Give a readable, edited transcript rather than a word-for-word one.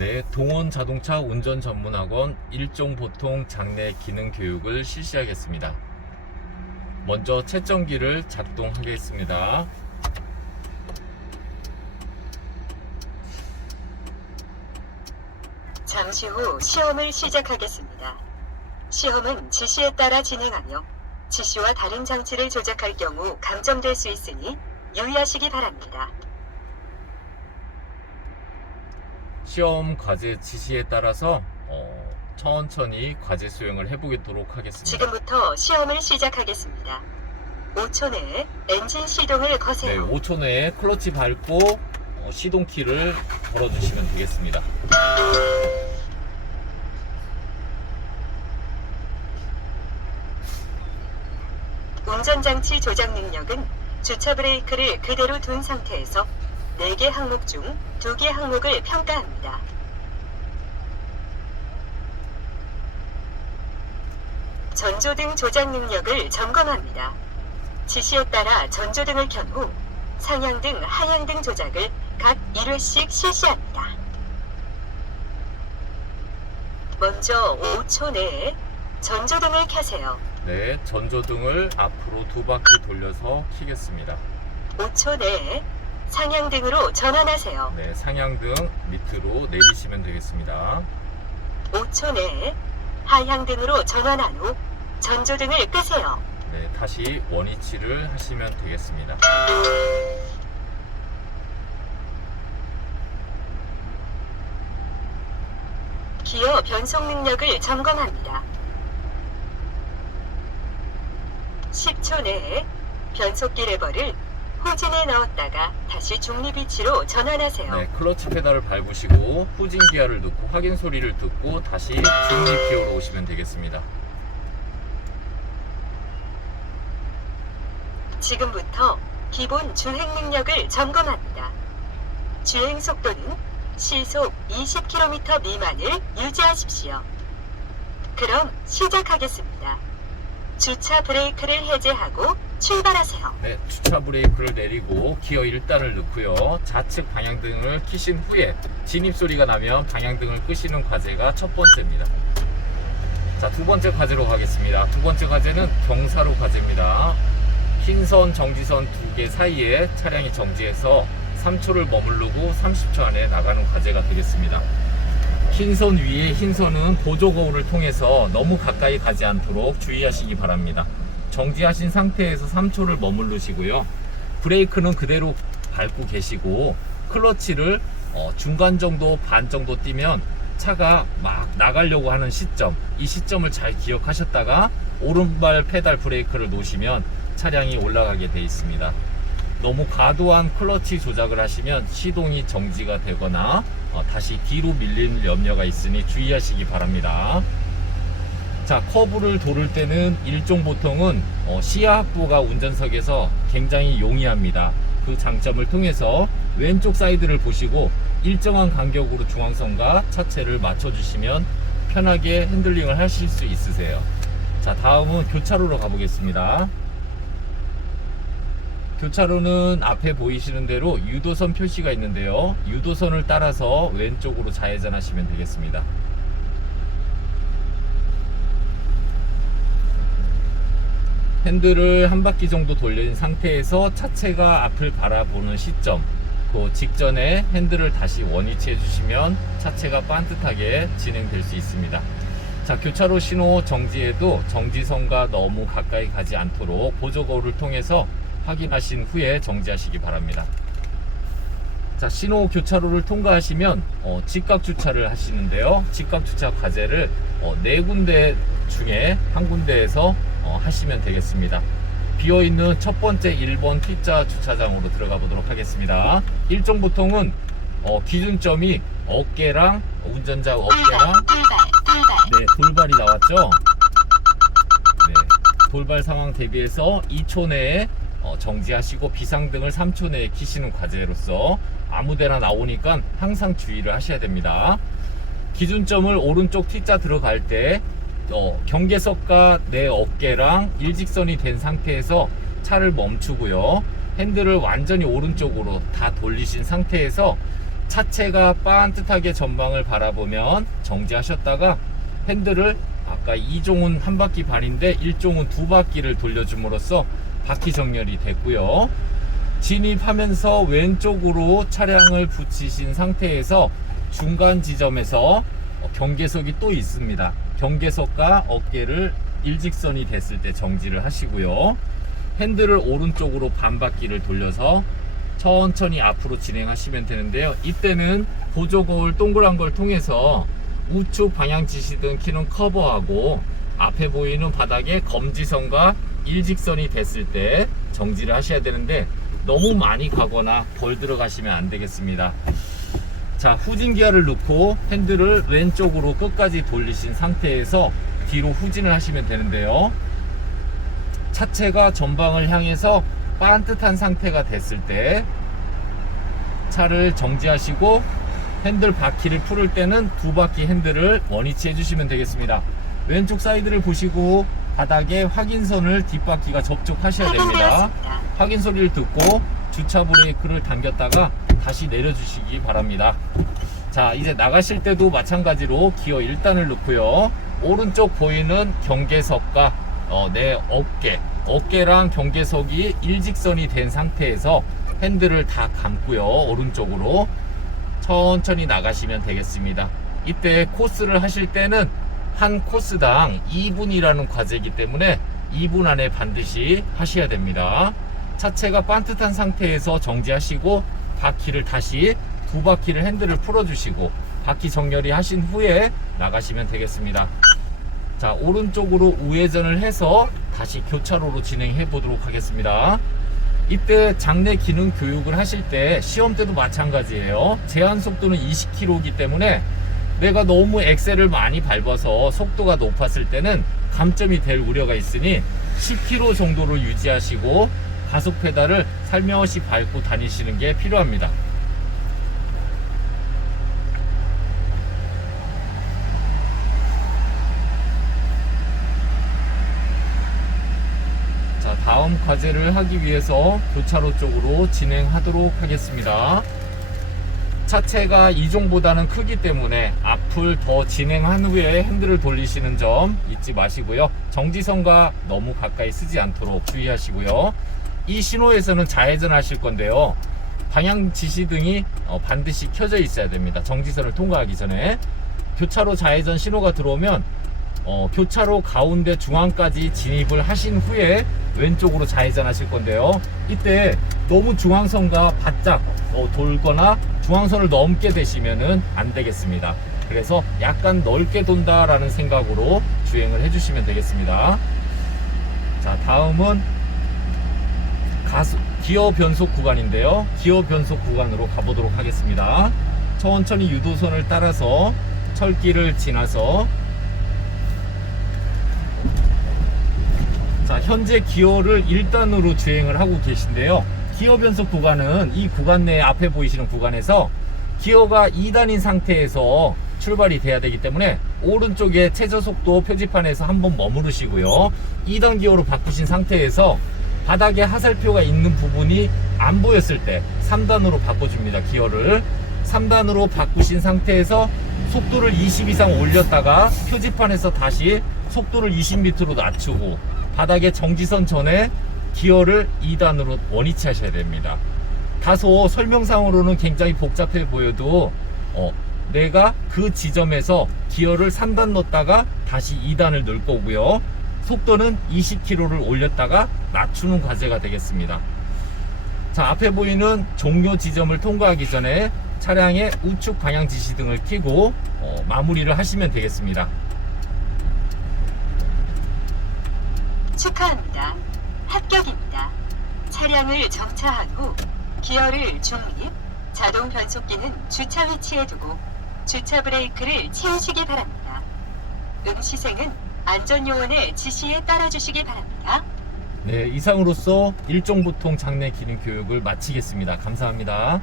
네, 동원 자동차 운전 전문학원 일종 보통 장내 기능 교육을 실시하겠습니다. 먼저 채점기를 작동하겠습니다. 잠시 후 시험을 시작하겠습니다. 시험은 지시에 따라 진행하며 지시와 다른 장치를 조작할 경우 감점될 수 있으니 유의하시기 바랍니다. 시험 과제 지시에 따라서 천천히 과제 수행을 해보도록 하겠습니다. 지금부터 시험을 시작하겠습니다. 5초 내에 엔진 시동을 네, 거세요. 5초 내에 클러치 밟고 시동키를 걸어주시면 되겠습니다. 운전장치 조작 능력은 주차 브레이크를 그대로 둔 상태에서 4개 항목 중 2개 항목을 평가합니다. 전조등 조작 능력을 점검합니다. 지시에 따라 전조등을 켠 후 상향등, 하향등 조작을 각 1회씩 실시합니다. 먼저 5초 내에 전조등을 켜세요. 네, 전조등을 앞으로 2바퀴 돌려서 켜겠습니다. 5초 내에 상향등으로 전환하세요. 네, 상향등 밑으로 내리시면 되겠습니다. 5초 내에 하향등으로 전환한 후 전조등을 끄세요. 네, 다시 원위치를 하시면 되겠습니다. 기어 변속 능력을 점검합니다. 10초 내에 변속기 레버를 후진에 넣었다가 다시 중립 위치로 전환하세요. 네, 클러치 페달을 밟으시고 후진 기어를 넣고 확인 소리를 듣고 다시 중립 기어로 오시면 되겠습니다. 지금부터 기본 주행 능력을 점검합니다. 주행 속도는 시속 20km 미만을 유지하십시오. 그럼 시작하겠습니다. 주차 브레이크를 해제하고 출발하세요. 네, 주차 브레이크를 내리고 기어 1단을 넣고요. 좌측 방향등을 켜신 후에 진입 소리가 나면 방향등을 끄시는 과제가 첫 번째입니다. 자, 두 번째 과제로 가겠습니다. 두 번째 과제는 경사로 과제입니다. 흰선, 정지선 2개 사이에 차량이 정지해서 3초를 머무르고 30초 안에 나가는 과제가 되겠습니다. 흰선 위에 흰선은 보조 거울을 통해서 너무 가까이 가지 않도록 주의하시기 바랍니다. 정지하신 상태에서 3초를 머무르시고요. 브레이크는 그대로 밟고 계시고 클러치를 중간 정도 반 정도 뛰면 차가 막 나가려고 하는 시점, 이 시점을 잘 기억하셨다가 오른발 페달 브레이크를 놓으시면 차량이 올라가게 되어 있습니다. 너무 과도한 클러치 조작을 하시면 시동이 정지가 되거나 다시 뒤로 밀릴 염려가 있으니 주의하시기 바랍니다. 자, 커브를 도를 때는 일종 보통은 시야 확보가 운전석에서 굉장히 용이합니다. 그 장점을 통해서 왼쪽 사이드를 보시고 일정한 간격으로 중앙선과 차체를 맞춰주시면 편하게 핸들링을 하실 수 있으세요. 자, 다음은 교차로로 가보겠습니다. 교차로는 앞에 보이시는 대로 유도선 표시가 있는데요. 유도선을 따라서 왼쪽으로 좌회전하시면 되겠습니다. 핸들을 한 바퀴 정도 돌린 상태에서 차체가 앞을 바라보는 시점, 그 직전에 핸들을 다시 원위치 해주시면 차체가 반듯하게 진행될 수 있습니다. 자, 교차로 신호 정지에도 정지선과 너무 가까이 가지 않도록 보조 거울을 통해서 확인하신 후에 정지하시기 바랍니다. 자, 신호 교차로를 통과하시면 직각 주차를 하시는데요. 직각 주차 과제를 4군데 중에 한 군데에서 하시면 되겠습니다. 비어있는 첫 번째 1번 T자 주차장으로 들어가 보도록 하겠습니다. 일종 보통은 기준점이 어깨랑 운전자 어깨랑 네, 돌발이 나왔죠. 네, 돌발 상황 대비해서 2초 내에 정지하시고 비상등을 3초 내에 켜시는 과제로서 아무데나 나오니까 항상 주의를 하셔야 됩니다. 기준점을 오른쪽 T자 들어갈 때 경계석과 내 어깨랑 일직선이 된 상태에서 차를 멈추고요. 핸들을 완전히 오른쪽으로 다 돌리신 상태에서 차체가 반듯하게 전방을 바라보면 정지하셨다가 핸들을 아까 2종은 한 바퀴 반인데 1종은 두 바퀴를 돌려줌으로써 바퀴 정렬이 됐고요. 진입하면서 왼쪽으로 차량을 붙이신 상태에서 중간 지점에서 경계석이 또 있습니다. 경계석과 어깨를 일직선이 됐을 때 정지를 하시고요. 핸들을 오른쪽으로 반 바퀴를 돌려서 천천히 앞으로 진행하시면 되는데요. 이때는 보조 거울 동그란 걸 통해서 우측 방향 지시등 키는 커버하고 앞에 보이는 바닥에 검지선과 일직선이 됐을 때 정지를 하셔야 되는데 너무 많이 가거나 벌 들어가시면 안 되겠습니다. 자, 후진 기어를 넣고 핸들을 왼쪽으로 끝까지 돌리신 상태에서 뒤로 후진을 하시면 되는데요. 차체가 전방을 향해서 반듯한 상태가 됐을 때 차를 정지하시고 핸들 바퀴를 풀을 때는 두 바퀴 핸들을 원위치 해주시면 되겠습니다. 왼쪽 사이드를 보시고 바닥에 확인선을 뒷바퀴가 접촉하셔야 됩니다. 확인 소리를 듣고 주차 브레이크를 당겼다가 다시 내려주시기 바랍니다. 자, 이제 나가실 때도 마찬가지로 기어 1단을 넣고요. 오른쪽 보이는 경계석과 내 어깨랑 경계석이 일직선이 된 상태에서 핸들을 다 감고요. 오른쪽으로 천천히 나가시면 되겠습니다. 이때 코스를 하실 때는 한 코스당 2분이라는 과제이기 때문에 2분 안에 반드시 하셔야 됩니다. 차체가 반듯한 상태에서 정지하시고 바퀴를 다시 두 바퀴를 핸들을 풀어주시고 바퀴 정렬이 하신 후에 나가시면 되겠습니다. 자, 오른쪽으로 우회전을 해서 다시 교차로로 진행해 보도록 하겠습니다. 이때 장내 기능 교육을 하실 때 시험 때도 마찬가지예요. 제한 속도는 20km이기 때문에 내가 너무 엑셀을 많이 밟아서 속도가 높았을 때는 감점이 될 우려가 있으니 10km 정도로 유지하시고 가속 페달을 살며시 밟고 다니시는 게 필요합니다. 자, 다음 과제를 하기 위해서 교차로 쪽으로 진행하도록 하겠습니다. 차체가 2종보다는 크기 때문에 앞을 더 진행한 후에 핸들을 돌리시는 점 잊지 마시고요. 정지선과 너무 가까이 쓰지 않도록 주의하시고요. 이 신호에서는 좌회전 하실 건데요. 방향 지시등이 반드시 켜져 있어야 됩니다. 정지선을 통과하기 전에. 교차로 좌회전 신호가 들어오면 교차로 가운데 중앙까지 진입을 하신 후에 왼쪽으로 좌회전 하실 건데요. 이때 너무 중앙선과 바짝 돌거나 중앙선을 넘게 되시면은 안 되겠습니다. 그래서 약간 넓게 돈다라는 생각으로 주행을 해주시면 되겠습니다. 자, 다음은 기어 변속 구간인데요. 기어 변속 구간으로 가보도록 하겠습니다. 천천히 유도선을 따라서 철길을 지나서 자, 현재 기어를 1단으로 주행을 하고 계신데요. 기어 변속 구간은 이 구간 내 앞에 보이시는 구간에서 기어가 2단인 상태에서 출발이 돼야 되기 때문에 오른쪽에 최저속도 표지판에서 한번 머무르시고요. 2단 기어로 바꾸신 상태에서 바닥에 하살표가 있는 부분이 안 보였을 때 3단으로 바꿔줍니다. 기어를 3단으로 바꾸신 상태에서 속도를 20 이상 올렸다가 표지판에서 다시 속도를 20m로 낮추고 바닥에 정지선 전에 기어를 2단으로 원위치 하셔야 됩니다. 다소 설명상으로는 굉장히 복잡해 보여도 내가 그 지점에서 기어를 3단 넣었다가 다시 2단을 넣을 거고요. 속도는 20km를 올렸다가 낮추는 과제가 되겠습니다. 자, 앞에 보이는 종료 지점을 통과하기 전에 차량의 우측 방향 지시등을 켜고 마무리를 하시면 되겠습니다. 축하합니다. 합격입니다. 차량을 정차한 후 기어를 중립, 자동 변속기는 주차 위치에 두고 주차 브레이크를 채우시기 바랍니다. 시승은 안전요원의 지시에 따라주시기 바랍니다. 네, 이상으로서 일종보통 장내 기능 교육을 마치겠습니다. 감사합니다.